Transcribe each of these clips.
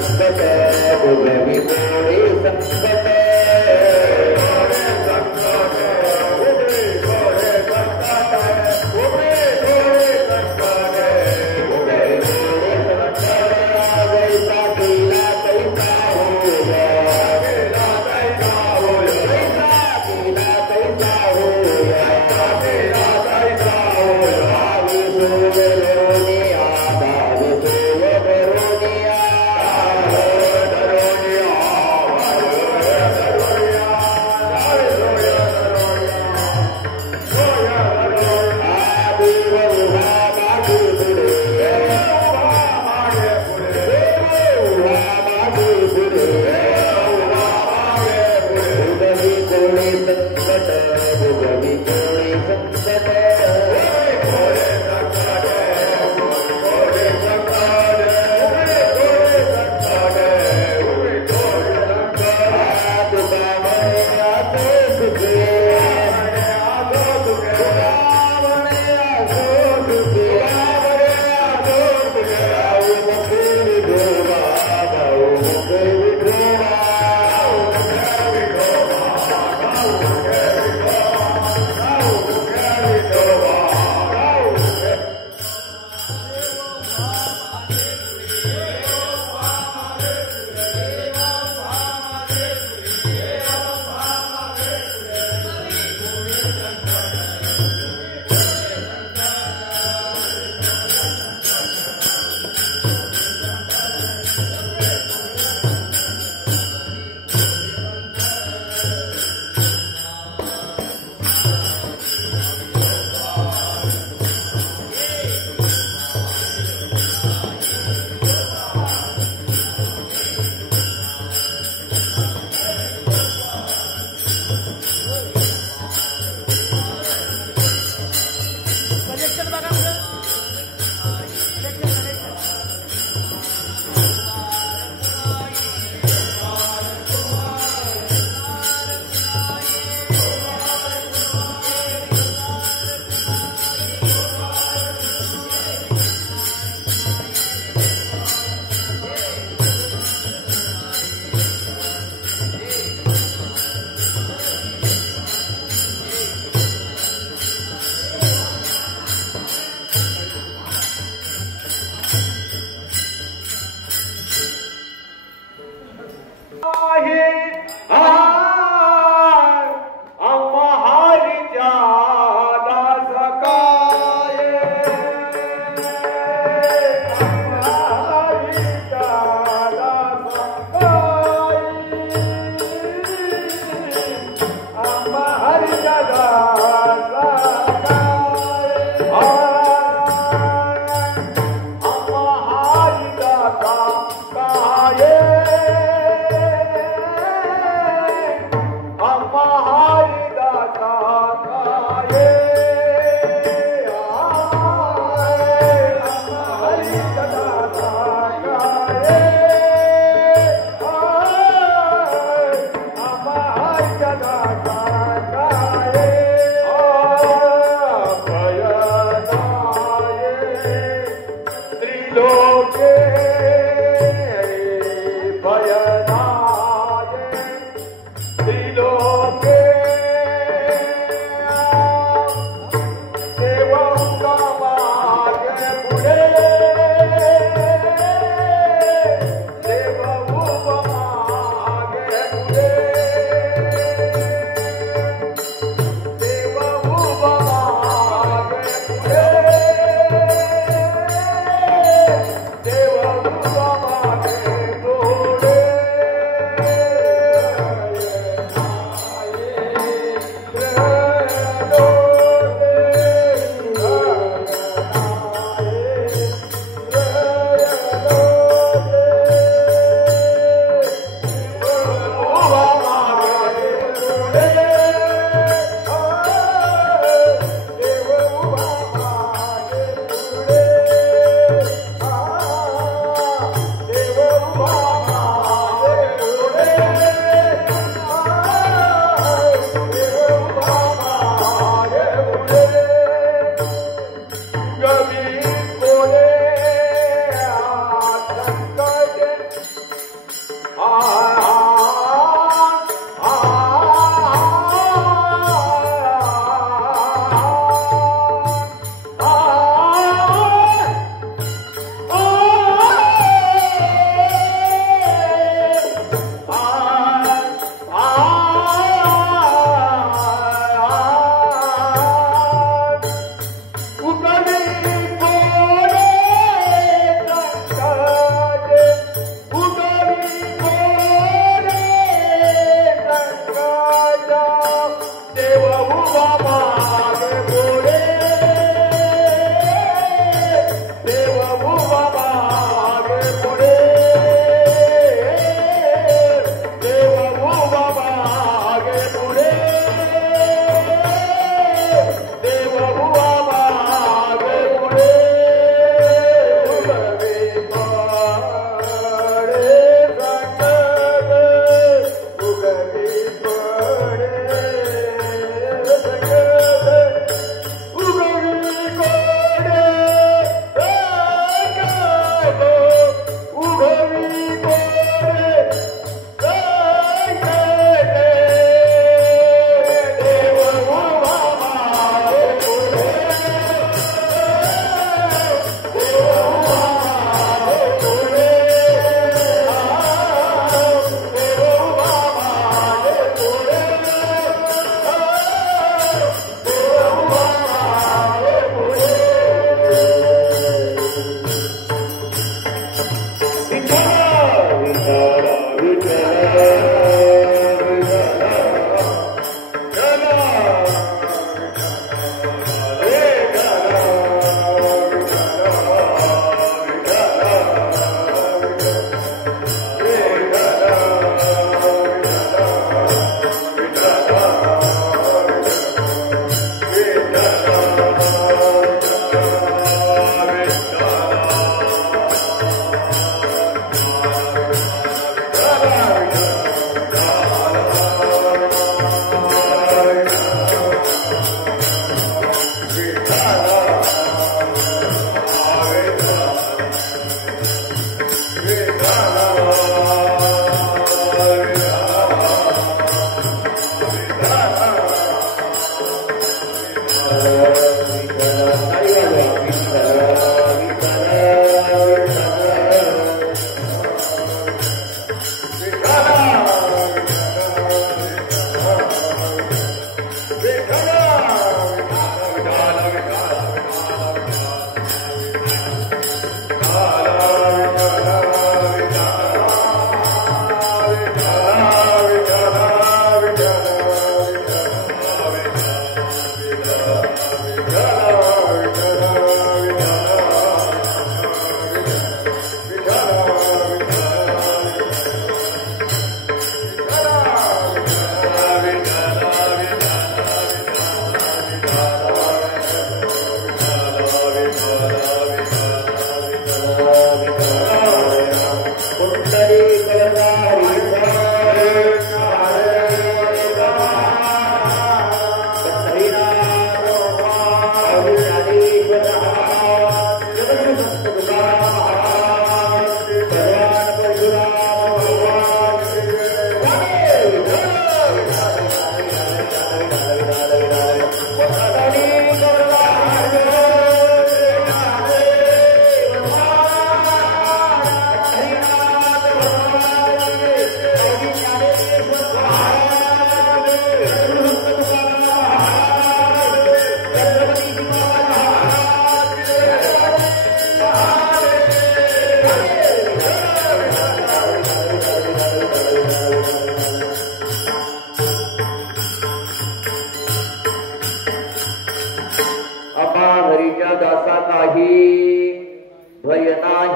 संकट उभे थोडे संकट देव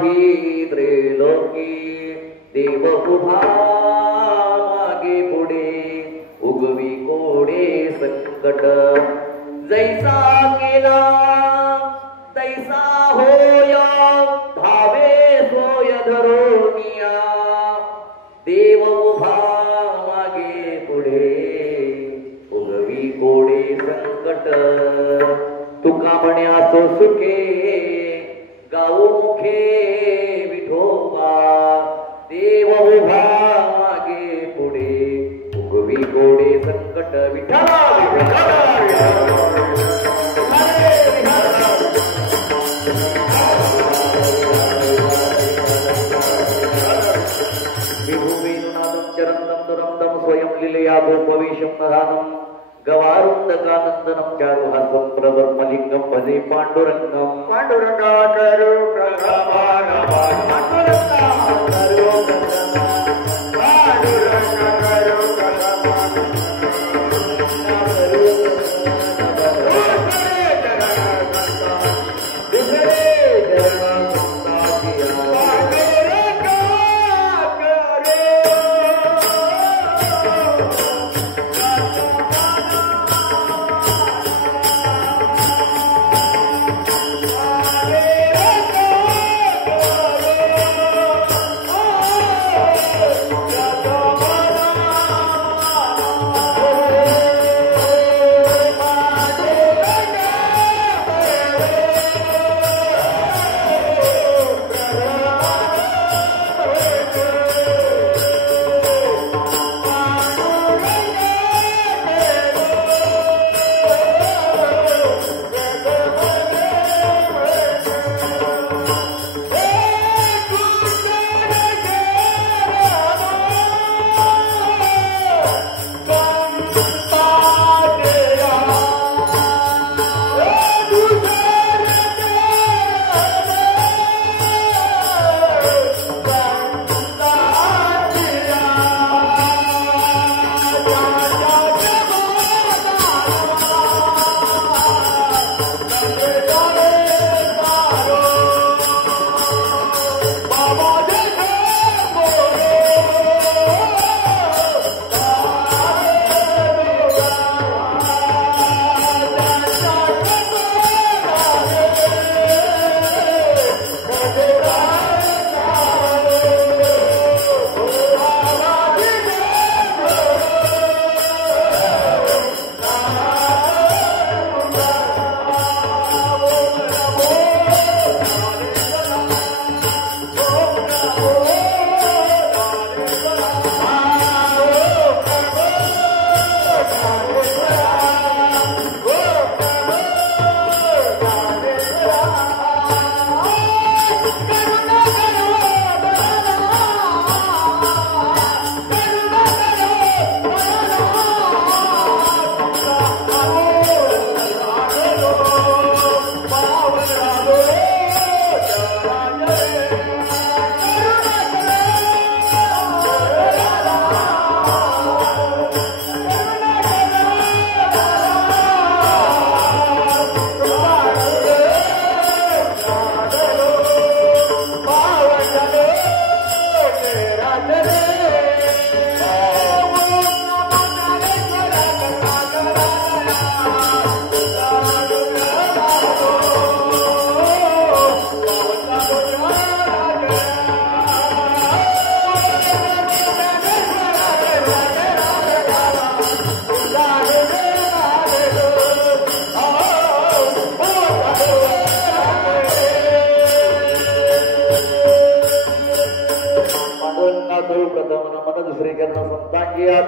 ही त्रैलोकी देव उभा मागे पुढे उगवी कोडे संकट जैसा केला तैसा होय धावे सोय धरोनिया देव उभा मागे पुढे उगवी कोडे संकट तुका म्हणे असो सुखे गाऊ मुखे विठोबा देव उभा मागे पुढे उगवी कोडे संकट विठ्ठला स्वयं लीलया गोपवेशं नदानं गवारुन्दकानन्दनं चारुहासं प्रवर्मलिङ्गं भजे पाण्डुरङ्गं पाण्डुरङ्गा करो प्रथमानवान् पाण्डुरङ्गा करो प्रथमान् पाण्डुरङ्गा करो प्रथमान्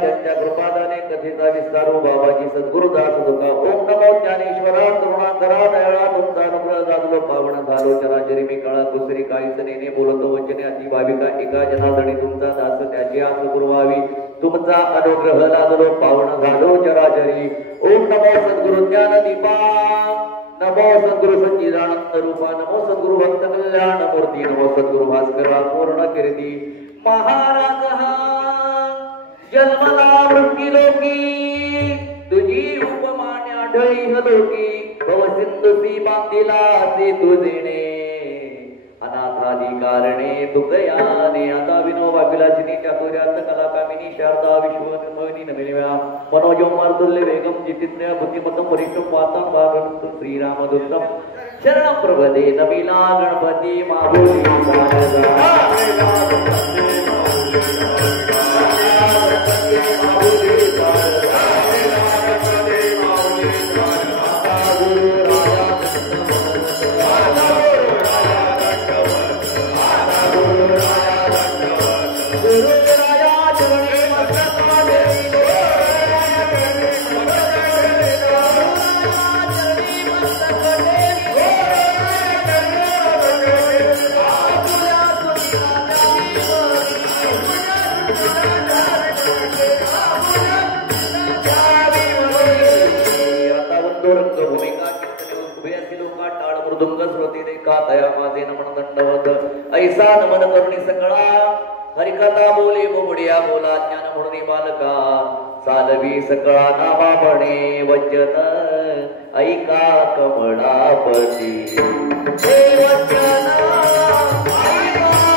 त्यांच्या कृपादाने कथेचा विस्तारू बाबाजी सद्गुरुदास तुका ओम नमो ज्ञानेश्वरा करुणाकरा दयाळा तुमचा अनुग्रह जागलो पावन झालो चराचरी मी काळा दुसरी काहीच नेने बोलतो वचने अति भाविका एका जनार्दनी तुमचा दास त्याची आस पुरवावी तुमचा अनुग्रह लादलो पावन झालो चराचरी ओम नमो सद्गुरु ज्ञान दीपा नमो सद्गुरु सच्चिदानंद रूपा नमो सद्गुरु भक्त कल्याण मूर्ती नमो सद्गुरु भास्करा पूर्ण कीर्ती महाराज हा जन्मला वृत्ती लोकी तुझी उपमाने आढळी हलोकी भव सिंधुसी बांधिला से तुझेने अनाथ महाधिकारणे दुःखयाने आता विनोबा विलासिनी चातुर्यात कलाकामिनी शारदा विश्वमोहिनी नमिनिव्या मनोजम मार्दुल्य वेगम जितिज्ञ बुद्धिमतम वरिष्ठम वातम भागवत श्रीरामदूतम शरण प्रभदे नमिला गणपती माभूली ऐसा नमन करुणी सकळा हरिकथा बोले बोबड्या बोला ज्ञान म्हणून बालका चालवी सकळा नामा म्हणे वचन ऐका कमळापती हे वचन ऐका कमळापती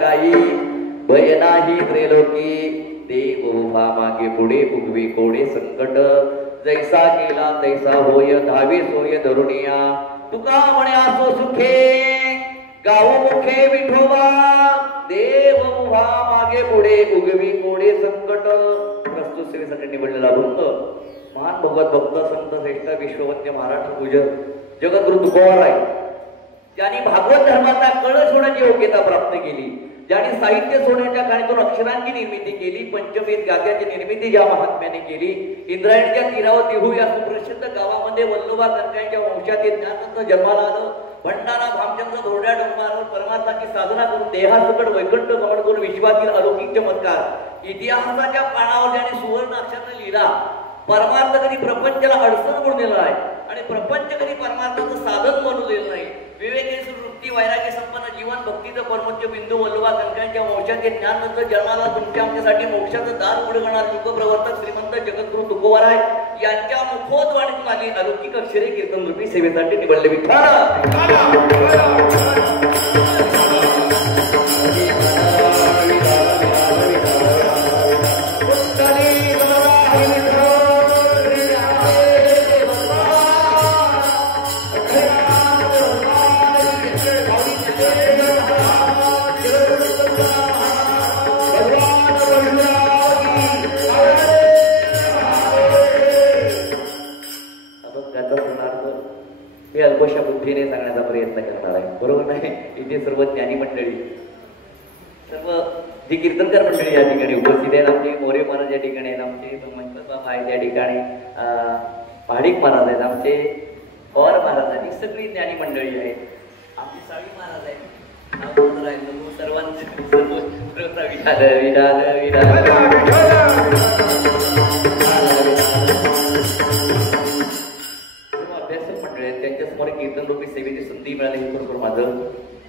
काही भय नाही त्रैलोकी देव उभा मागे पुढे उगवी कोडे संकट जैसा केला तैसा होय धावे सोय धरुणिया तुका म्हणे असो सुखे गाव मुखे विठोबा देव उभा मागे पुढे उगवी कोडे संकट प्रस्तुत सेवेसाठी निवडलेला वृंद महान भगवत भक्त संत श्रेष्ठ विश्ववंद्य महाराष्ट्र पूजक जगद्गुरु तुकोबाराय ज्यांनी भागवत धर्माचा कळस होण्याची योग्यता प्राप्त केली, ज्यांनी साहित्य सोन्याच्या काळातून अक्षरांची निर्मिती केली, पंचवेद गाद्याची निर्मिती ज्या महात्म्याने केली, इंद्रायणच्या तीरावर देहू या सुप्रसिद्ध गावामध्ये वल्लोबा कर्त्यांच्या वंशातील ज्ञानरत्न जन्माला आलं. भंडारा भामचंद्र धोरड्या डोंगरावर परमार्थाची साधना करून देहासकट वैकुंठ गमन करून विश्वातील अलौकिक चमत्कार इतिहासाच्या पानावर ज्याने सुवर्ण अक्षराने लिहिला. परमार्थ कधी प्रपंचाला अडचण म्हणून दिला आहे आणि प्रपंच कधी परमार्थाचं साधन म्हणून दिलं नाही. विवेकेश वृत्ती वैराग्य संपन्न जीवन भक्तीचं परमोच्च बिंदू वल्लोबा कंकांच्या वंशाचे ज्ञानरत्न जन्माला तुमच्या आमच्यासाठी मोक्षाचं दार उघडणार युगप्रवर्तक श्रीमंत जगद्गुरु तुकोबाराय यांच्या मुखोद्वाणीतून आली अलौकिक अक्षरे कीर्तन रूपी सेवेसाठी निवडले. हे अल्पशा बुद्धीने सांगण्याचा प्रयत्न करणार आहे, बरोबर नाही. इथे सर्व ज्ञानी मंडळी, सर्व जी कीर्तनकार मंडळी या ठिकाणी उपस्थित आहेत. आमचे मोरे महाराज या ठिकाणी आहेत, आमचे मंगळबाबा आहेत या ठिकाणी, भाडिक महाराज आहेत, आमचे पवार महाराज आहेत, ही सगळी ज्ञानी मंडळी आहेत. आमचे साळी महाराज आहेत, सर्वांचे त्यांच्या समोर कीर्तन रूपी सेवेची संधी मिळाली हे बरोबर माझं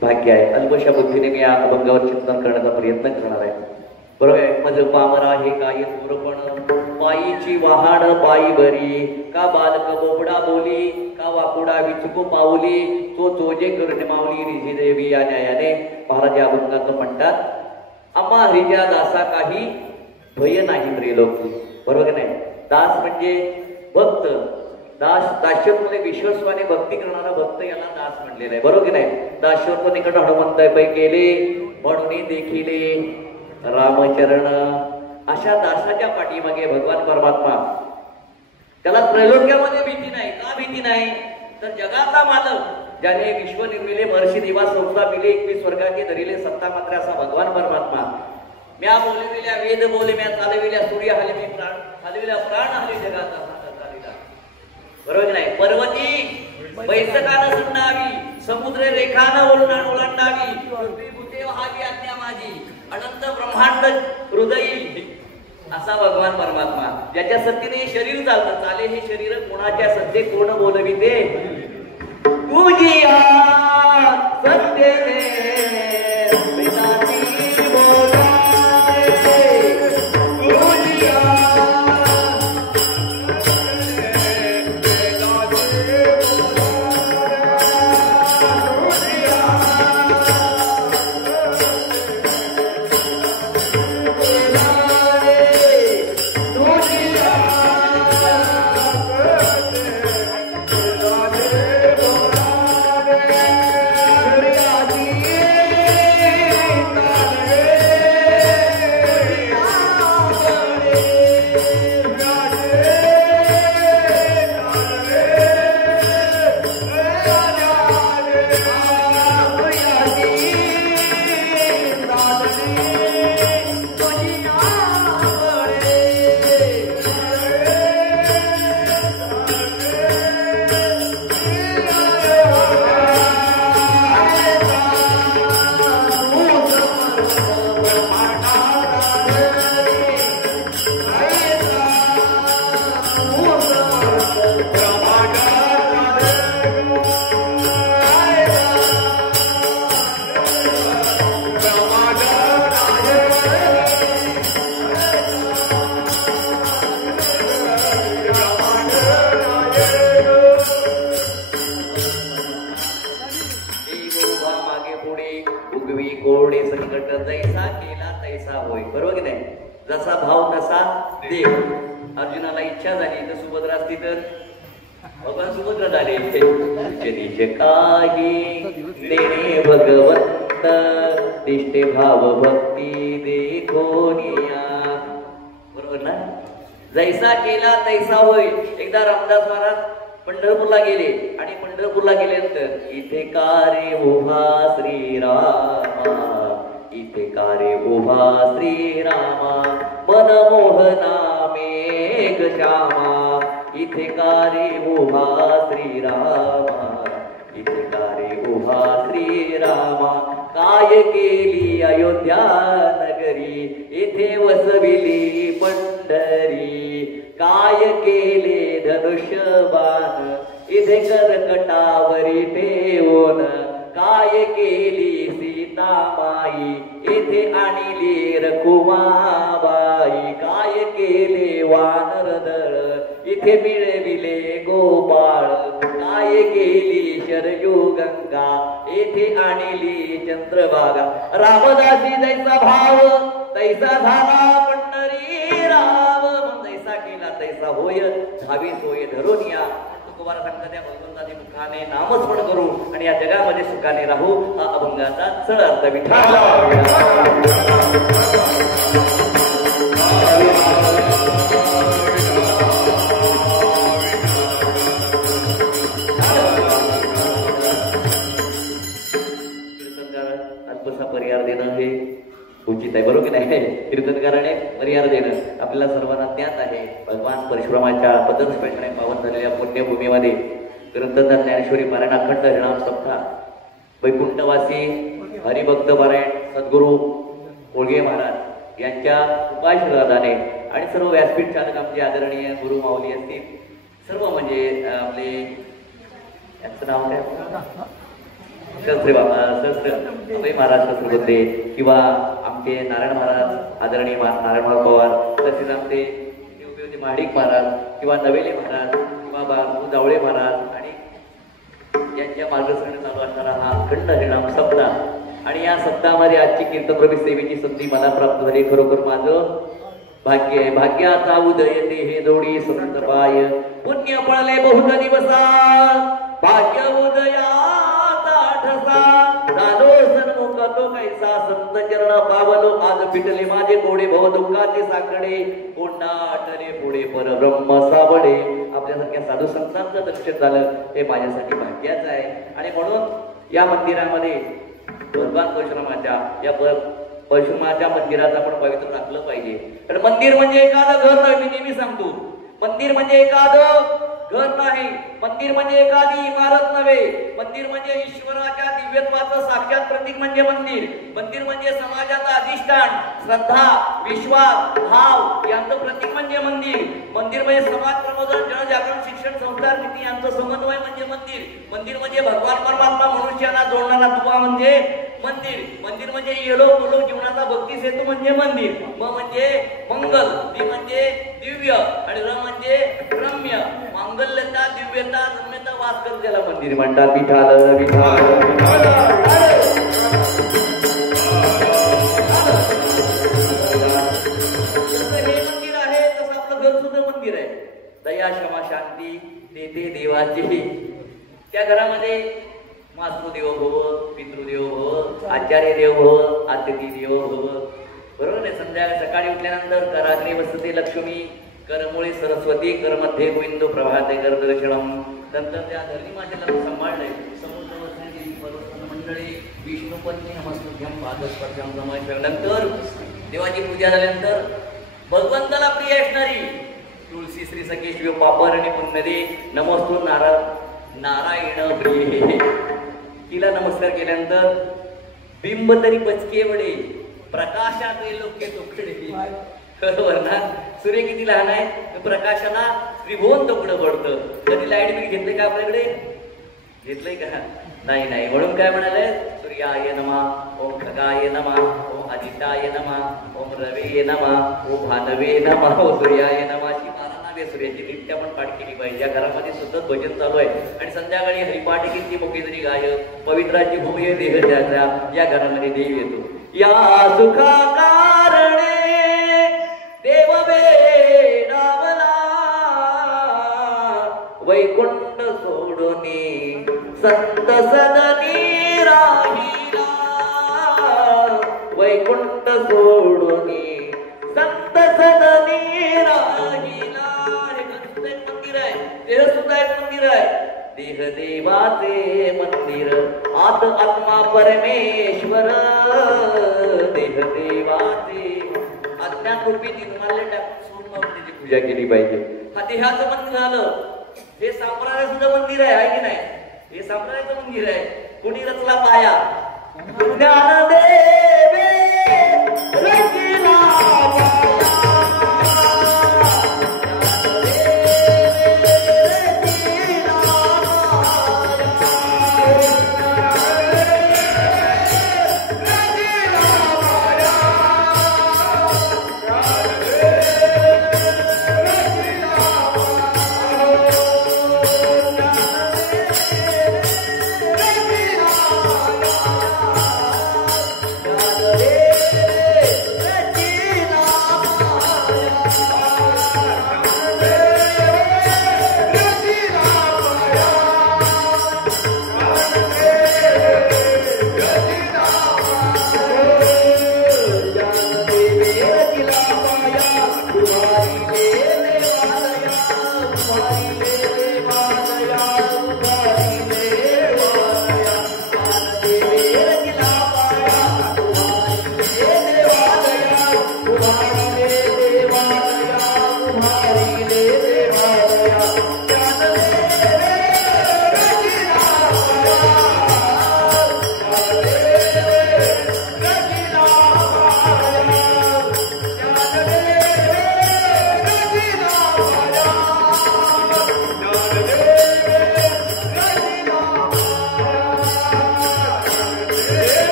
भाग्य आहे. अल्पशा बुद्धीने मी या अभंगावर चिंतन करण्याचा प्रयत्न करणार आहे, बरोबर आहे. माझं पामर आहे काय थोरपण पायीची वहाण पायी बरी का बालक बोबडा बोली का वाकुडा विचको पावली तो चोजे करणे मावली रिझी देवी या न्यायाने. महाराज या अभंगाचं म्हणतात आम्हा हरिच्या दासा काही भय नाही त्रैलोकी, बरोबर की नाही. दास म्हणजे भक्त, दास दास्यत्वाने विश्वस्वाने भक्ती करणारा भक्त याला दास म्हणलेला आहे, बरोबर की नाही. दास्यत्व निकट हनुमंत पै केले म्हणून देखिले रामचरण अशा दासाच्या पाठीमागे भगवान परमात्मा, त्याला त्रैलोक्यामध्ये भीती नाही. का भीती नाही तर जगाचा मालक, ज्याने विश्व निर्मिले, महर्षी देवा संस्था मिले, 21 स्वर्गाचे धरिले सत्ता मात्र असा भगवान परमात्मा. म्या बोलविल्या वेद बोले, म्या चालविल्या सूर्य हले, मी प्राण हलविल्या प्राण हले जगाचा चालिला. बरोबर नाही. पर्वती बैसकानं संडावी, समुद्र रेखानं ओलांडावी, भूते वहावी आज्ञा माझी, अनंत ब्रह्मांड हृदयी असा भगवान परमात्मा, ज्याच्या सत्तेने शरीर चालतं. चाले हे शरीर कोणाच्या सत्ते कोण बोलविते, तुझिया सत्तेने वेदांती बोलावे, तुझिया अर्जुनाला इच्छा झाली तर सुभद्रा असती तर भगवान सुभद्रा झाले. निज काही देणे भगवंत, दिष्टे भाव भक्ती देखोनिया. बरोबर ना. जैसा केला तैसा होय. एकदा रामदास महाराज पंढरपूरला गेले आणि पंढरपूरला गेल्यानंतर इथे कारे उभा श्रीरामा, इथे कारे उभा श्रीरामा, मनमोहना मेघ श्यामा, इथे कारे उभा श्रीरामा, इथे कारे उभा श्रीरामा. काय केली अयोध्या नगरी, इथे वसविली पंढरी. काय केले धनुष्यबाण, इथे कर्कटावरी ठेवून. काय केली सीतामाई, इथे आणली रखुमाबाई. काय केले वानरदळ, इथे मिळविले गोपाळ. काय केली शरयू गंगा, इथे आणली चंद्रभागा. रामदासी जैसा भाव तैसा झाला पंढरी राम. जैसा केला तैसा होय, भावी सोय धरून या. तुकोबार सांगता त्या भगवंताने मुखाने नामस्मरण करू आणि या जगामध्ये सुखाने राहू. हा अभंगाचा चढ अर्थ विठ्ठल. अल्पसा परिहार देणं हे उचित आहे. बरोबर नाही. कीर्तनकाराने परिहार देणं आपल्याला सर्वांना ज्ञात आहे. भगवान परशुरामाच्या पदस्पर्शाने पावन झालेल्या पुण्यभूमीमध्ये ग्रंथदार ज्ञानेश्वरी पारायण, अखंड हरिनाम सप्ताह, वैकुंठवासी हरिभक्त पारायण सद्गुरू ओळगे महाराज यांच्या उपाशीर्वादाने आणि सर्व व्यासपीठ चालक आमचे आदरणीय गुरु माऊली असतील, सर्व म्हणजे आपले यांचं नाव काय, सहस्त्री बाबा, सहस्त्र अभय महाराज सहस्त्र होते, किंवा आमचे नारायण महाराज आदरणीय नारायण महाराज पवार, तसेच आमचे महाडिक महाराज किंवा नवेले महाराज किंवा बाबू जावळे महाराज आणि यांच्या मार्गदर्शनाने चालू असणारा हा अखंड हरिनाम सप्ताह. आणि या सप्ताहामध्ये आजची कीर्तनप्रभी सेवेची संधी मला प्राप्त झाली. खरोखर माझं भाग्य आहे. भाग्याचा उदय ते हे जोडी संत पाय, पुण्य पळले बहुत दिवसा, भाग्य उदयाचा ठसा, झालो सन्मुख जातो कैसा संत चरण पावलो आज पिटले माझे गोडे भव दुःखाचे साकडे कोणा आटले पुढे परब्रह्म सावडे. आपल्यासारख्या साधू संतांचं दर्शन झालं हे माझ्यासाठी भाग्याचं आहे. आणि म्हणून या मंदिरामध्ये भगवान परशुरामाच्या या परशुरामाच्या मंदिराचं आपण पवित्र राखलं पाहिजे. तर मंदिर म्हणजे एखादं घर नाही. मी नेहमी सांगतो मंदिर म्हणजे एखादं घर नाही. मंदिर म्हणजे एखादी इमारत नव्हे. मंदिर म्हणजे ईश्वराच्या दिव्यत्वाचं साक्षात प्रतीक म्हणजे मंदिर. मंदिर म्हणजे समाजाचं अधिष्ठान, श्रद्धा, विश्वास, भाव यांचं प्रतीक म्हणजे मंदिर. मंदिर म्हणजे समाज प्रबोधन, जनजागरण, शिक्षण, संस्कार, नीती यांचं समन्वय म्हणजे मंदिर. मंदिर म्हणजे भगवान परमात्मा मनुष्याला जोडणारा दुवा म्हणजे मंदिर. मंदिर म्हणजे येलो बोलो जीवनाचा भक्ती सेतू म्हणजे मंदिर. म म्हणजे मंगल, दी म्हणजे दिव्य आणि र म्हणजे रम्य. मांगल्यता, दिव्यता, रम्यता वास करत त्याला मंदिर म्हणतात. विठाल विठाल हे मंदिर आहे तसं आपलं घर सुद्धा मंदिर आहे. दया क्षमा शांती देते देवाची. त्या घरामध्ये मातृदेव भव, पितृदेव भव, आचार्य देव भव, अतिथी देव भव. बरोबर आहे. संध्याकाळी सकाळी उठल्यानंतर कराग्रे वसते लक्ष्मी, करमुळे सरस्वती, करमध्ये गोविंद प्रभाते गर्दर्शनम. नंतर त्या धरणी मातेला सांभाळलंय. समुद्रवरती मंडळी विष्णुपत्नी नमस्कृत्यम पादस्पर्शम समाय. नंतर देवाची पूजा झाल्यानंतर भगवंताला प्रिय असणारी तुळशी श्री सखे शिव पापर आणि पुण्यदे नमस्तु नारायण प्रिय. तिला नमस्कार केल्यानंतर बिंब तरी पचके वडे प्रकाशात लोके तुकडे. बरोबर ना. सूर्य किती लहान आहे, प्रकाशाला त्रिभुवन तुकडं पडतं. कधी लाईट बिल घेतले का आपल्याकडे? घेतलंय का? नाही नाही. म्हणून काय म्हणाले? सूर्याय नमः, ओम खगाय नमः, ओम आदित्याय नमः, ओम रवे नमः, ओम भानवे नमः, ओम सूर्याय नमः. अशी 12 नावे सूर्याची नित्य आपण पाठ केली पाहिजे. या घरामध्ये सुद्धा भजन चालू आहे. आणि संध्याकाळी हरिपाठ किती मुखेजरी गाय पवित्राची भूमी देह त्याचा या घरामध्ये देव येतो. या सुखा कारणे देव वेडावला वैकुंठ सोडूनी संत सदनी राहिला. वैकुंठ सोडूनी संत सदनी राहिला. हे मंदिर आहे. देह सुद्धा एक मंदिर आहे. देह देवाचे मंदिर आत आत्मा परमेश्वर. देह देवाचे अज्ञानरूपी निर्माल्य टाकून सूर्यमातेची पूजा केली पाहिजे. हा देहाचं मंदिर झालं. हे संप्रदाय सुद्धा मंदिर आहे की नाही? हे संप्रदायाचं मंदिर आहे. कुणी रचला पाया? ज्ञानदेवे रचिला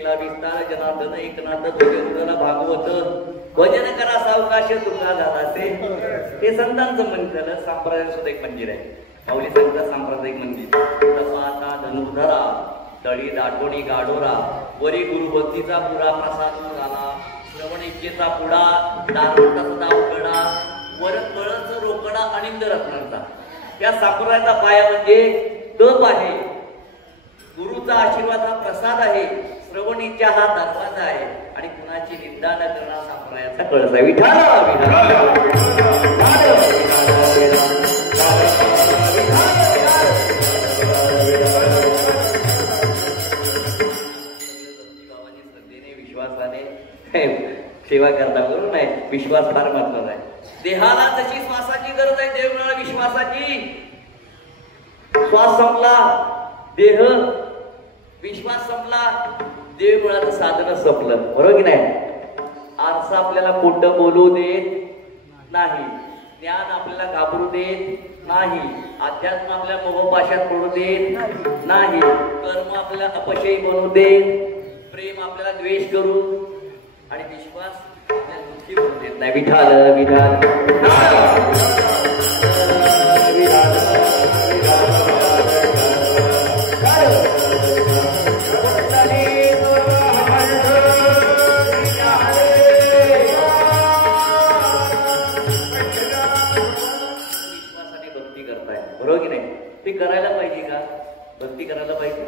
केला विस्तार जनार्दन एकनाथ तुझ्या भागवत भजन करा सावकाश तुका झालासे. हे संतांचं मंदिर संप्रदाय सुद्धा एक मंदिर आहे. माऊली संत सांप्रदायिक मंदिर. तसा आता धनुर्धरा तळी दाटोणी गाडोरा वरी गुरुभक्तीचा पुरा प्रसाद झाला. श्रवण इच्छेचा पुडा दारुचा सुद्धा उघडा वर कळच रोकडा अनिंद रत्नांचा. या संप्रदायाचा पाया म्हणजे तप आहे. गुरुचा आशीर्वाद हा प्रसाद आहे. श्रवणीच्या हा दरवाजा आहे आणि कुणाची निंदा न करणारा संप्रदायाचा कळस आहे. श्रद्धेने विश्वासाने सेवा करता करू नाही. विश्वास फार महत्वाचा आहे. देहाला जशी श्वासाची गरज आहे देव मिळाला विश्वासाची. श्वास संपला देह विश्वास संपला देव मिळालं साधन संपलं. बरोबर की नाही. आरसा आपल्याला खोटं बोलू देत नाही. ज्ञान आपल्याला घाबरू देत नाही. अध्यात्म आपल्याला मोहपाशात पडू देत नाही. कर्म आपल्याला अपशयी बनवू देत. प्रेम आपल्याला द्वेष करू आणि विश्वास आपल्याला दुःखी बनवू देत नाही. विठाल विठाल बरोबर की नाही. ते करायला पाहिजे का. भक्ती करायला पाहिजे.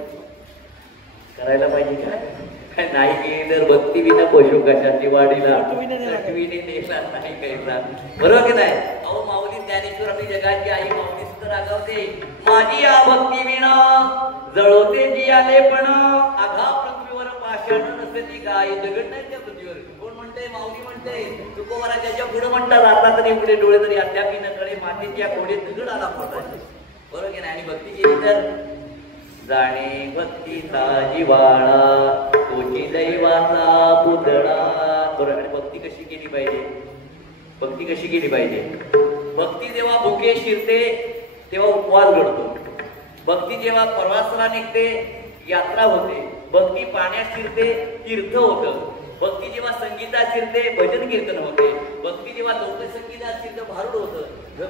करायला पाहिजे का. काय नाही गेली तर भक्ती विना पशु कशाची वाडीला आठवीने नेला नाही कैसा. बरोबर की नाही. अहो माऊली ज्ञानेश्वर आपली जगाची आई माऊली सुद्धा रागावते. माझी या भक्ती विना जळवते जी आले पण आघा पृथ्वीवर पाषाण नसते ती गाय. दगड नाही त्या पृथ्वीवर. कोण म्हणते. माऊली म्हणते. तुकोबारा त्याच्या पुढे म्हणतात आता तरी पुढे डोळे तरी अद्यापी नकडे मातीच्या खोडे दगड आला पडतात. बरोबर की नाही. आणि भक्ती केली तर जाणे भक्तीचा जिवाळा तोची दैवाचा पुतळा. बरोबर. आणि भक्ती कशी केली पाहिजे. भक्ती कशी केली पाहिजे. भक्ती जेव्हा भुके शिरते तेव्हा उपवास घडतो. भक्ती जेव्हा प्रवासाला निघते यात्रा होते. भक्ती पाण्यात शिरते तीर्थ होतं. भक्ती जेव्हा संगीतात शिरते भजन कीर्तन होते. भक्ती जेव्हा लोकसंगीतात शिरते भारूड होतं.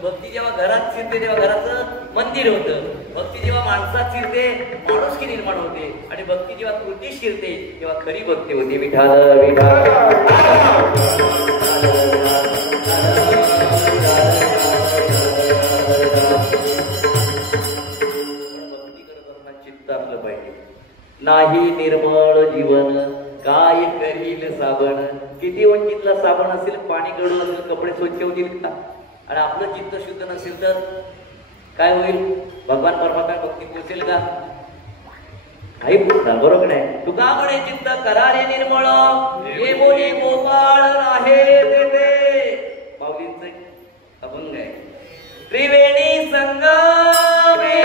भक्ती जेव्हा घरात शिरते तेव्हा घराचं मंदिर होतं. भक्ती जेव्हा माणसात शिरते माणुसकी निर्माण होते. आणि भक्ती जेव्हा कृती शिरते तेव्हा खरी भक्ती होते. विठाल विठाल भक्ती करत असताना चित्त असलं पाहिजे. नाही निर्मळ जीवन काय करील साबण. किती वंचितला साबण असेल पाणी गळून असेल कपडे स्वच्छ होतील का. आणि आपलं चित्त शुद्ध नसेल तर काय होईल. भगवान परमात्मा भक्ती पोचेल का. काही बोलता. बरोबर नाही. तुका म्हणे चित्त करारे निर्मळ हे बोले गोपाळ आहे ते माऊलींचं अभंग आहे. त्रिवेणी संगमे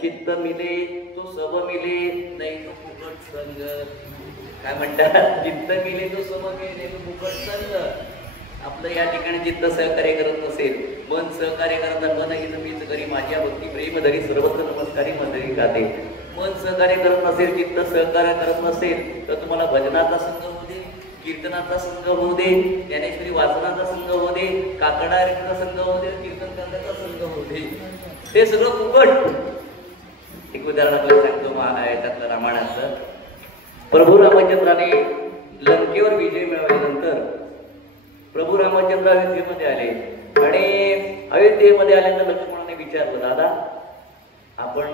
चित्त मिले तो सब मिले नाही तो फुकट संग. काय म्हणतात? चित्त मिले तो सब मिले नाही तो फुकट संग. आपलं या ठिकाणी चित्त सहकार्य करत नसेल, मन सहकार्य करत मन हित मीच करी माझ्या भक्ती प्रेम धरी सर्वत्र नमस्कारी मंदिरी गाते. मन सहकार्य करत नसेल, चित्त सहकार्य करत नसेल तर तुम्हाला भजनाचा संघ होऊ दे, कीर्तनाचा संघ होऊ दे, ज्ञानेश्वरी वाचनाचा संघ होऊ दे, काकडाचा संघ होऊ दे, कीर्तन करण्याचा संघ होऊ दे, ते सगळं फुकट. एक उदाहरण आपण सांगतो याच्यातलं रामायणातलं. प्रभू रामचंद्राने लंकेवर विजय मिळवल्यानंतर प्रभू रामचंद्र अयोध्येमध्ये आले आणि अयोध्येमध्ये आल्यानंतर लक्ष्मणाने विचारलं, दादा आपण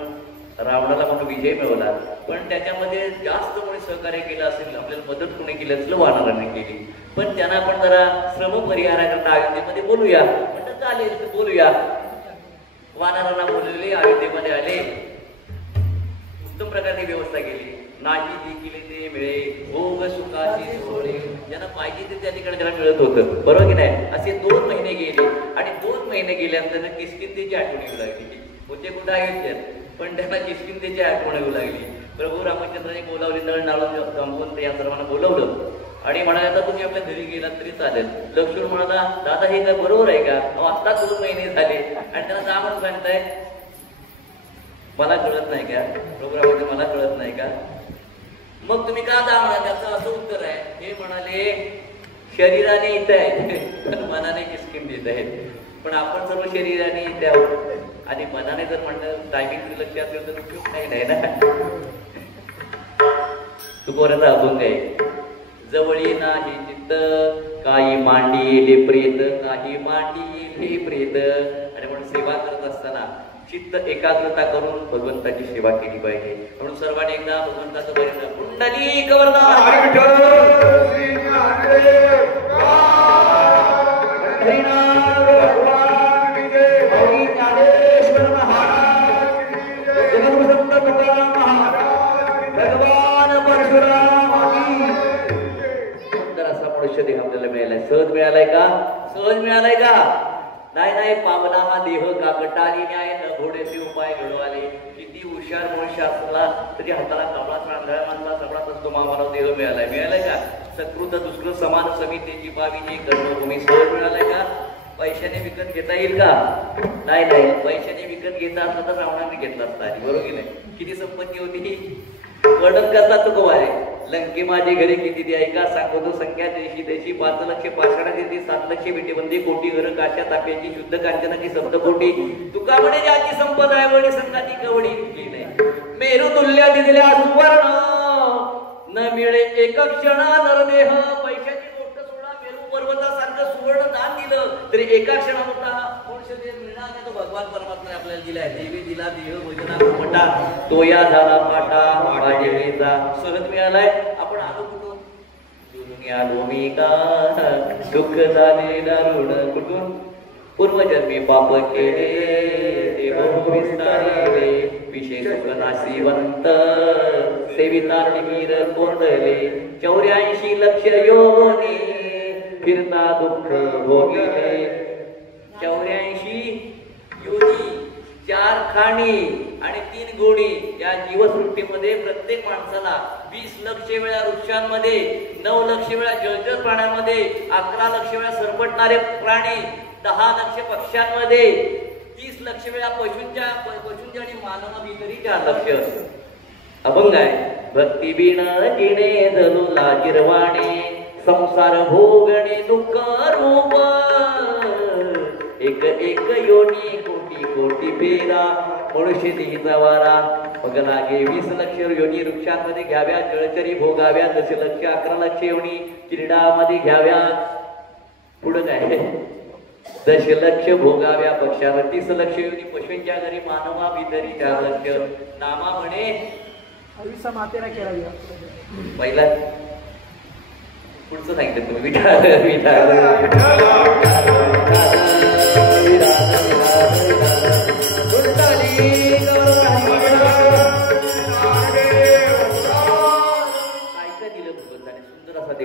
रावणाला म्हणून विजय मिळवला, पण त्याच्यामध्ये जास्त कोणी सहकार्य केलं असेल, आपल्याला मदत कोणी केली असेल वानरांनी केली, पण त्यांना आपण जरा श्रम परिहाराकरता अयोध्येमध्ये बोलूया. म्हणतात चालेल तर बोलूया. वानरांना बोलवले, अयोध्येमध्ये आले, उत्तम प्रकारची व्यवस्था केली. नाही देखील ते मिळे भोग सुखाची सोहळे, ज्यांना पाहिजे ते त्या ठिकाणी त्याला मिळत होतं, बरोबर की नाही. असे 2 महिने गेले आणि 2 महिने गेल्यानंतर किष्किंधेची आठवण येऊ लागली. होते कुठं अयोध्येत, पण त्यांना किष्किंधेची आठवण येऊ लागली. प्रभू रामचंद्राने बोलावले, नळ नाळून संपून त्या सर्वांना बोलवलं आणि म्हणाले, आता तुम्ही आपल्या घरी गेलात तरी चालेल. लक्ष्मण म्हणाला, दादा हे काय बरोबर आहे का? आत्ता 2 महिने झाले आणि त्यांना जा म्हणून सांगताय, मला कळत नाही का? प्रभू रामचंद्र मला कळत नाही का? मग तुम्ही का जा म्हणा? त्याचं असं उत्तर आहे, हे म्हणाले शरीराने इथे आहेत पण मनाने किष्किंधेत आहेत. पण आपण सर्व शरीराने इथे आहोत आणि मनाने जर म्हणलं टायमिंग लक्ष असेल तर उपयोग नाही ना. तू कोणाचा अभंग आहे, जवळी नाही चित्त काही मांडी येले प्रेत, काही मांडी येले प्रेत. आणि म्हणून सेवा करत असताना चित्त एकाग्रता करून भगवंताची सेवा केली पाहिजे. म्हणून सर्वांनी एकदा भगवंताचं भजन कुंडलिक वरदान भगवान परशुराम. सुंदर असा मनुष्य देह आपल्याला मिळालाय. सहज मिळालाय का? सहज मिळालाय का? नाही. पावला हा देह काकटाली न्याय न घोडेचे उपाय घडवाले. किती हुशार मनुष्य असला तरी हाताला कापडाच रांधळ्या माणला सगळाच असतो मानव देह मिळालाय. मिळालाय का? सकृत दुष्कृत समान समितीची बाबी ही कर्मभूमी. सहज मिळालाय का? पैशाने विकत घेता येईल का? नाही. पैशाने विकत घेता असलं तर रावणाने घेतला असता, बरोबर की नाही. किती संपत्ती होती वर्णन करतात तुकोबारे. लंके माझे घरी किती ते ऐका सांगतो संख्या देशी देशी 5 लक्ष पाषाणा देते 7 लक्ष विटेबंदी कोटी घर काशा ताप्याची शुद्ध कांचनाची सप्तकोटी. तुका म्हणे ज्याची संपदा आहे वडी संघाची कवडी विकली नाही. मेरू तुल्य दिलेल्या सुवर्ण न मिळे एक क्षण नरदेह. पैशाची गोष्ट सोडा, मेरू पर्वतासारखं सुवर्ण दान दिलं तरी एका क्षणामध्ये मिळणार नाही. तो भगवान परमात्मा आपल्याला दिलाय. देवी दिला देह भजना पटा तो या झाला पाटा माझे वेचा. सहज मिळालाय. आपण आलो कुठून? दुनिया आलो का दुःख झाले दारुण कुठून? पूर्वजन्मी पाप केले देव विस्तारले विशेष नाशिवंत सेविता निमीर कोंडले 84 लक्ष योनी फिरता दुःख भोगिले. 84 योनी 4 खाणी आणि 3 गोणी. या जीवसृष्टीमध्ये प्रत्येक माणसाला 20 लक्ष वेळा वृक्षांमध्ये, 9 लक्ष वेळा जलचर प्राण्यांमध्ये, 11 लक्ष वेळा सरपटणारे प्राणी, 10 लक्ष पक्ष्यांमध्ये, 30 लक्ष वेळा पशूंच्या आणि मानवाभितरी 4 लक्ष. अभंग आहे. भक्ती बिन जिणे धनु लाजिरवाणे संसार भोगणे दुःख रूप. एक एक योनी कोटी कोटी फेरा मनुष्य देहीचा वारा. मग लागे 20 लक्ष योनी वृक्षांमध्ये घ्याव्या, जळचरी भोगाव्या, 10 लक्ष 11 लक्ष योनी क्रीडामध्ये घ्याव्या. पुढं काय 10 लक्ष भोगाव्या पक्षाला, 30 लक्ष योनी पशूंच्या घरी मानवा भितरी 4 लक्ष. नामा म्हणे मातेला केला. पहिला पुढचं सांगितलं तुम्ही विठाल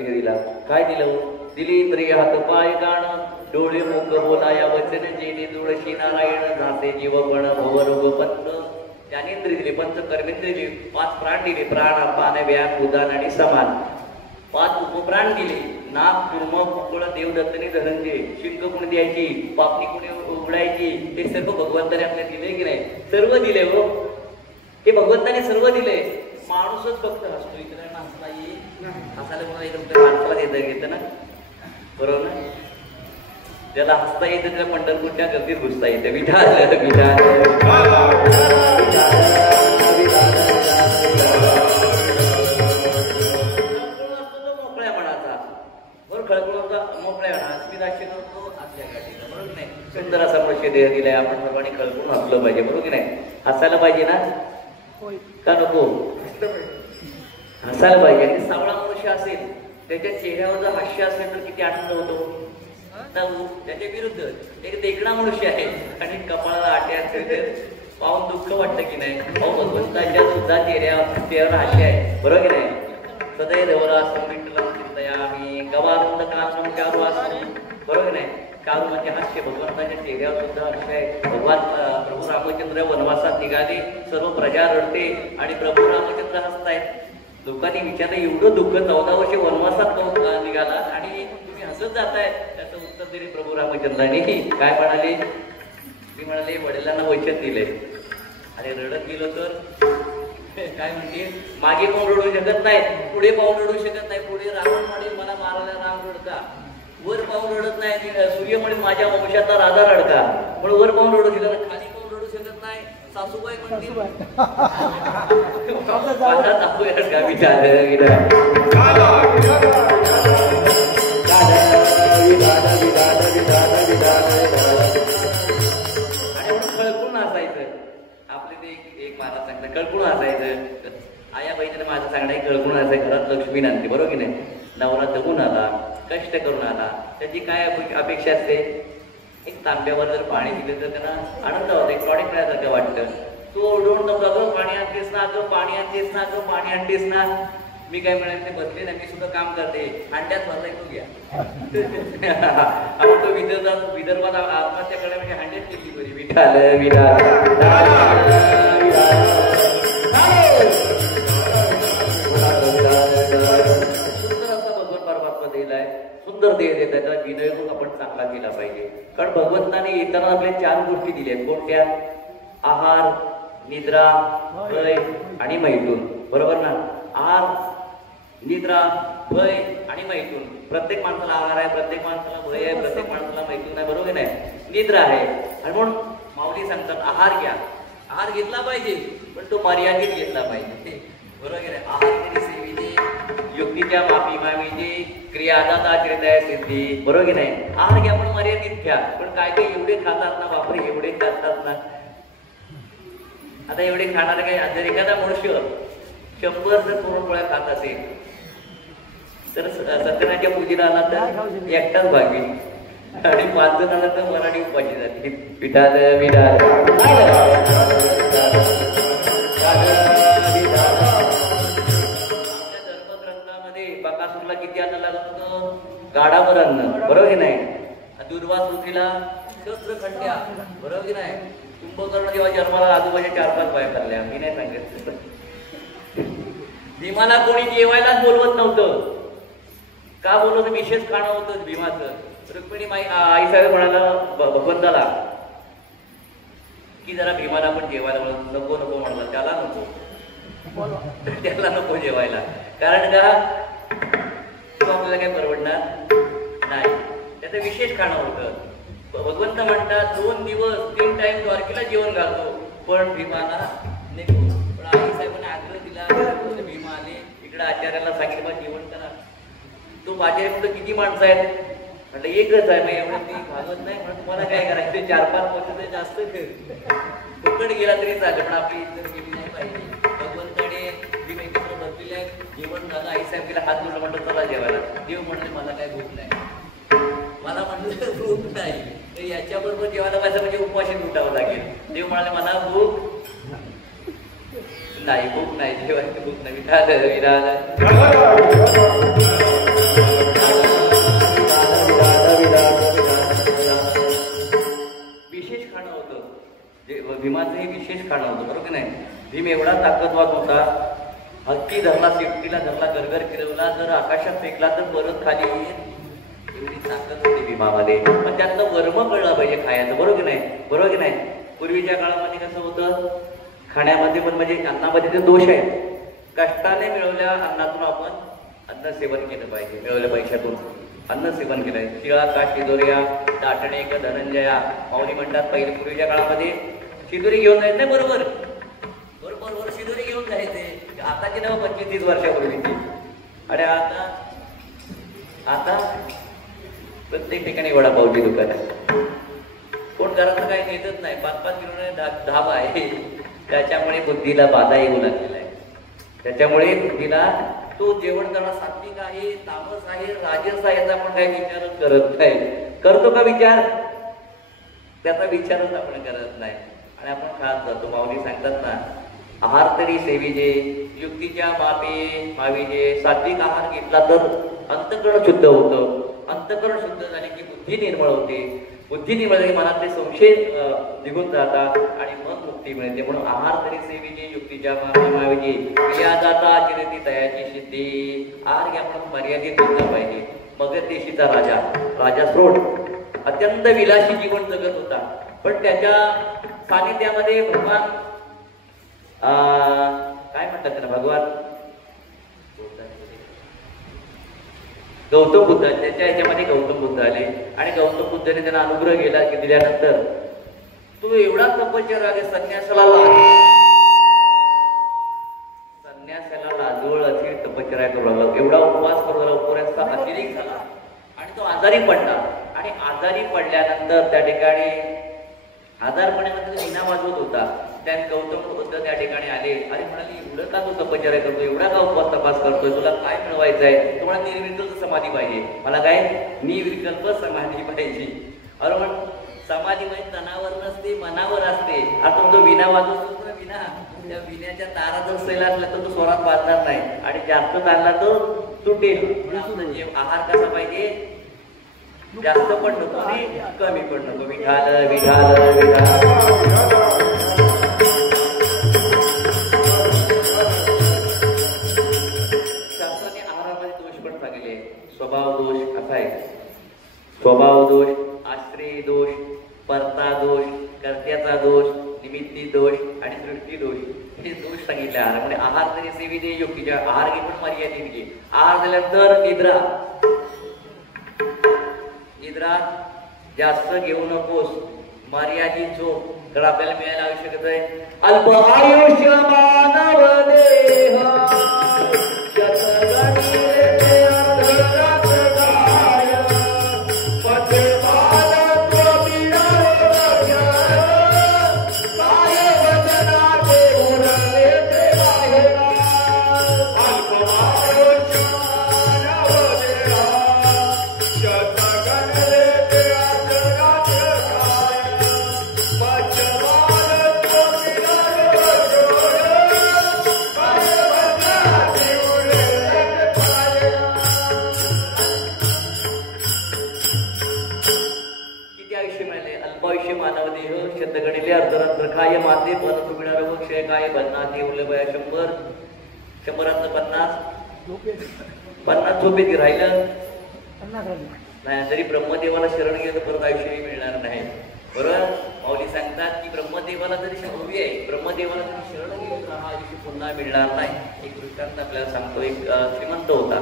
दिला. काय दिलं? दिली इंद्रिय हात पाय गाण डोळे मुख बोलाया वचन जेणे तुळशी नारायण झासे जीवपण भवरोग पन्न ज्ञानेंद्रिय दिले, पंच कर्मेंद्रिय दिली, 5 प्राण दिले, प्राण अपान व्यान उदान आणि समान, 5 उपप्राण दिले, नाक कुर्म कुकळ देवदत्तने धनंजय, शिंक कुणी द्यायची, पापणी कुणी उघडायची, ते सर्व भगवंताने आपल्याला दिले की नाही? सर्व दिले हो, हे भगवंताने सर्व दिले. माणूसच फक्त हसतो, इतरांना हसता येईल, हसायला मला एक माणसाला घेतं ना, बरोबर ना? ज्याला हसता येतं त्याला पंढरपूरच्या गर्दीत घुसता येते. विठाल विठाल मोकळ्या मनाचा, बरोबर, खळखळ मोकळ्या सुंदर असा मनुष्य देह दिलाय, आपण सर्वांनी खळखळून हसलं पाहिजे, बरोबर की नाही? हसायला पाहिजे ना, का नको? हसायला पाहिजे. आणि सावळा मनुष्य असेल, त्याच्या चेहऱ्यावर जर हास्य असेल तर किती आनंद होतो. त्याच्या विरुद्ध एक देखणा मनुष्य आहे आणि कपाळाला आटे असेल तर पाहून दुःख वाटतं की नाही? भगवंताच्या सुद्धा चेहऱ्यावर हास्य आहे, बरोबर की नाही? सदैव देवरा संविठला चिंतयामी गवारुंद कासम चारू आसन, बरोबर नाही? कारू म्हणजे हास्य, भगवंताच्या चेहऱ्यावर सुद्धा हास्य आहे. भगवान प्रभू रामचंद्र वनवासात निघाले, सर्व प्रजा रडते आणि प्रभू रामचंद्र हसतायत. लोकांनी विचारलं, एवढं दुःख, 14 वर्ष वनवासात निघाला आणि तुम्ही हसत जाताय? त्याचं उत्तर दिले प्रभू रामचंद्रांनी. काय म्हणाले? मी म्हणाले, वडिलांना वचन दिले, अरे रडत गेलो तर काय म्हणते, मागे पाऊल रडू शकत नाही, पुढे पाऊल रडू शकत नाही. पुढे रावण म्हणेल मला मारायला राम रडका, वर पाऊल रडत नाही. सूर्य म्हणेल माझ्या वंशाचा राजा रडका, पण वर पाऊल रडू शकत नाही, खाली पाऊल रडू शकत नाही. सासूबाई म्हणतील खळखळून हसायचं. आपले ते एक महाराज सांगतात खळखळून हसायचं. आया बहिणीने माझं सांगणं खळखळून हसायचं. घरात लक्ष्मी नांदते, बरोबर की नाही? नवरा जगून आला, कष्ट करून आला, त्याची काय अपेक्षा असते? एक तांब्यावर जर पाणी दिलं तर त्यांना आनंद होतो, एक प्रॉडक्ट मिळाल्यासारखं वाटतं. तू ओढून जातो, पाणी आणतेस ना गं, पाणी आणतेस ना गं, पाणी आणतेस ना. मी काय म्हणाले, ते बसले ना, मी सुद्धा काम करते, अंड्यात भरलाय तू घ्या. आपण तो विदर्भात आत्महत्याकडे म्हणजे हंड्यात केली बरी. विठाल विठाल सुंदर असा भगवान परमात्मा दिलाय, सुंदर देह देत आहे, त्याला विनय होऊन आपण चांगला केला पाहिजे. कारण भगवंताने येताना आपल्या 4 गोष्टी दिल्या. कोणत्या? आहार, निद्रा, भय आणि मैथून, बरोबर ना? आहार, निद्रा, भय आणि मैथून. प्रत्येक माणसाला आहार आहे, प्रत्येक माणसाला भय आहे, प्रत्येक माणसाला मैथून आहे, बरोबर नाही? निद्रा आहे. आणि म्हणून माऊली सांगतात आहार घ्या. आहार घेतला पाहिजे, पण तो मर्यादित घेतला पाहिजे, बरोबर की नाही? आहार सेविते युक्तीच्या माफी मामीची क्रियादात आचरित आहे सिद्धी, बरोबर की नाही? आहार घ्या पण मर्यादित घ्या. पण काय काय एवढे खातात ना, बापरे एवढे खातात ना. आता एवढे खाणार काय? जर एखादा मनुष्य 100 जर पुरणपोळ्या खात असेल तर सत्यनारायणच्या पूजेला आला तर एकटाच भागी, आणि 5 जण आला तर मराठी उपाशी जाते. पिठात विधान धर्मग्रंथामध्ये बकासूरला किती अन्न लागत होतं? गाडाभर अन्न, बरोबर की नाही? दुर्वास ऋषीला शस्त्रखंड्या, बरोबर की नाही? कुंभकर्ण जेव्हा जन्माला आजूबाजूच्या 4-5 बाया करल्या. मी नाही सांगितलं. भीमाला कोणी जेवायलाच बोलवत नव्हतं. का बोलवतं? विशेष खाणं होतं भीमाचं. रुक्मिणी आई साहेब म्हणाला भगवंताला की जरा भीमाला आपण जेवायला बोलवतो. नको नको म्हणला, त्याला नको, त्याला नको जेवायला. कारण का? तो आपल्याला काही परवडणार नाही. त्याचं विशेष खाणं होतं. भगवंत म्हणतात 2 दिवस 3 टाइम द्वारकेला जेवण घालतो, पण भीमाला नको. पण आई साहेबांनी आग्रह दिला, भीमा आले इकडे, आचार्याला सांगितलं जेवण करा. तो आचार्य म्हणतो किती माणसं आहेत? म्हटलं एकच आहे. मग एवढं ती भागवत नाही, म्हणून तुम्हाला काय करायचं? 4-5 वर्ष जास्त फुकट गेला तरी चालेल, पण आपली इज्जत गेली नाही पाहिजे. भगवंताने भीम एकत्र बसलेले आहेत, जेवण झालं. आई साहेब गेला, हात जोडला, म्हणतो चला जेवायला. देव म्हणले मला काय भूक नाही. मला म्हटलं भूक नाही, तर याच्याबरोबर जेवायला पाहिजे म्हणजे उपाशी उठावं लागेल. देव म्हणाले मला भूक नाही, भूक नाही, जेवायची भूक नाही. विशेष खाणं होतं, भीमाचं हे विशेष खाणं होतं, बरोबर की नाही? जर आकाशात फेकला तर परत खाली येईल, एवढी ताकद होती भीमामध्ये. पण त्यातलं वर्म कळलं पाहिजे खायचं, बरोबर की नाही? बरोबर की नाही? पूर्वीच्या काळामध्ये कसं होतं, खाण्यामध्ये पण म्हणजे अन्नामध्ये ते दोष आहेत. कष्टाने मिळवल्या अन्नातून आपण अन्न सेवन केलं पाहिजे, मिळवल्या पैशातून अन्न सेवन केलंय. शिळा का शिदोऱ्या दाटणे का धनंजया, माऊली म्हणतात पहिले पूर्वीच्या काळामध्ये शिदोरी घेऊन जायचं नाही, बरोबर बरोबर बरोबर शिदोरी घेऊन जायचे. आताची नव 25-30 वर्षापूर्वीची. आणि आता प्रत्येक ठिकाणी वडापावची दुकान आहे. कोण घरात काही नेतच नाही. 5-5 किलोने धाबा आहे. त्याच्यामुळे बुद्धीला बाधा येऊ लागलेला आहे. त्याच्यामुळे बुद्धीला तो जेवण करणं सात्विक आहे, तामस आहे, राजस आहे याचा आपण काही विचारच करत नाही. करतो का विचार? त्याचा विचारच आपण करत नाही आणि आपण खात जातो. माऊली सांगतात ना, आहार तरी सेविजे युक्तीच्या मापे माविजे. सात्विक आहार घेतला तर अंतःकरण शुद्ध होतं. अंतःकरण शुद्ध झाले की बुद्धी निर्मळ होते. बुद्धी निर्मळ झाली मनातले संशय निघून जातात आणि मग मुक्ती मिळते. म्हणून आहार तरी सेविजे युक्तीच्या मापे माविजे या जाता आचरती तयाची सिद्धी. आहार घ्या म्हणून मर्यादित घेतला पाहिजे. मगध देशीचा राजा श्रोण अत्यंत विलासी जीवन जगत होता. पण त्याच्या सानिध्यामध्ये भगवान काय म्हणतात त्याला, भगवान गौतम बुद्ध, त्याच्या ह्याच्यामध्ये गौतम बुद्ध आले आणि गौतम बुद्धाने त्यांना अनुग्रह दिल्यानंतर तू एवढा तपश्चर्या संन्यासाला लाजवळ अशी तपश्चर्या करू लागला, एवढा उपवास करू लागला, उपवासाचा अतिरेक झाला आणि तो आजारी पडला. आणि आजारी पडल्यानंतर त्या ठिकाणी आजारपणामध्ये विना वाजवत होता. त्यात गौतम बुद्ध त्या ठिकाणी आले आणि म्हणाले, एवढं का तू तपश्चर्या करतो, एवढा का उपवास तपास करतोय, तुला काय मिळवायचं आहे? तुम्हाला निर्विकल्प समाधी पाहिजे. मला काय निर्विकल्प समाधी पाहिजे. अरे म्हण समाधी म्हणजे तणावर नसते, मनावर असते. आता तो विना वाजवतो ना, विना त्या विण्याच्या तारा जर सैल असला तर तो स्वरात वाजणार नाही आणि जास्त चालला तर तुटेल. म्हणजे आहार कसा पाहिजे, जास्त पण नको आणि कमी पण नको. विठाल विठाल विठाल. शास्त्राने आहारामध्ये दोष पण सांगितले. स्वभाव दोष कसा आहे, स्वभाव दोष, आश्रय दोष, परता दोष, कर्त्याचा दोष, निमित्ती दोष आणि दृष्टी दोष, हे दोष सांगितले आहारामध्ये. आहार तरी सेविते योग्य, आहार घे पण मर्यादित घे. आहार झाल्यानंतर निद्रा जास्त घेऊ नकोस, मर्यादित झोप. तर आपल्याला मिळायला आवश्यक आहे अल्प आयुष्य मानव देह काय माते बन तुमिळा रोग क्षय काय बनना ते उरले बया 100 झोपेत राहिलं नाही तरी ब्रह्मदेवाला शरण गेलं परत आयुष्यही मिळणार नाही. बरोबर माऊली सांगतात की ब्रह्मदेवाला जरी शोभी आहे, ब्रह्मदेवाला जरी शरण गेलं तर हा आयुष्य पुन्हा मिळणार नाही. एक दृष्टांत आपल्याला सांगतो. एक श्रीमंत होता,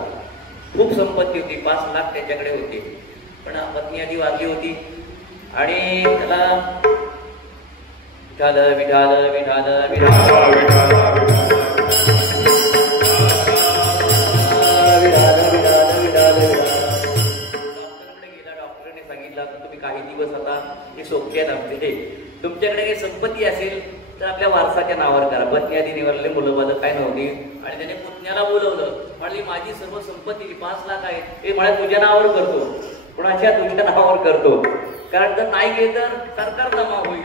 खूप संपत्ती होती, 5 लाख त्याच्याकडे होती, पण पत्नी आधी वारली होती आणि त्याला विठाल विठाल विठाल विठाल तुमच्याकडे काही संपत्ती असेल तर आपल्या वारसाच्या नावावर करा. पत्नी आधी निवडले, मुलं बाळ काय नव्हती आणि त्याने पुतण्याला बोलवलं. म्हणली माझी सर्व संपत्ती 5 लाख आहे, हे मला तुझ्या नावावर करतो. कोणाच्या तुझ्या नावावर करतो, कारण जर नाही गेले तर सरकार जमा होईल.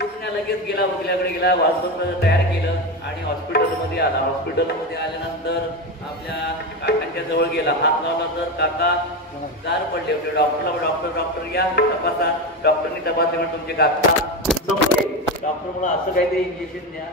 पुतण्या लगेच गेला, वकिलाकडे गेला, वारसपत्र तयार केलं आणि हॉस्पिटलमध्ये आला. हॉस्पिटलमध्ये आल्यानंतर आपल्या काकांच्या जवळ गेला, हात लावला तर काका गार पडले होते. डॉक्टर या तपासा. डॉक्टरनी तपासले, म्हणून तुमचे काका संपले. डॉक्टर म्हणून असं काहीतरी इंजेक्शन द्या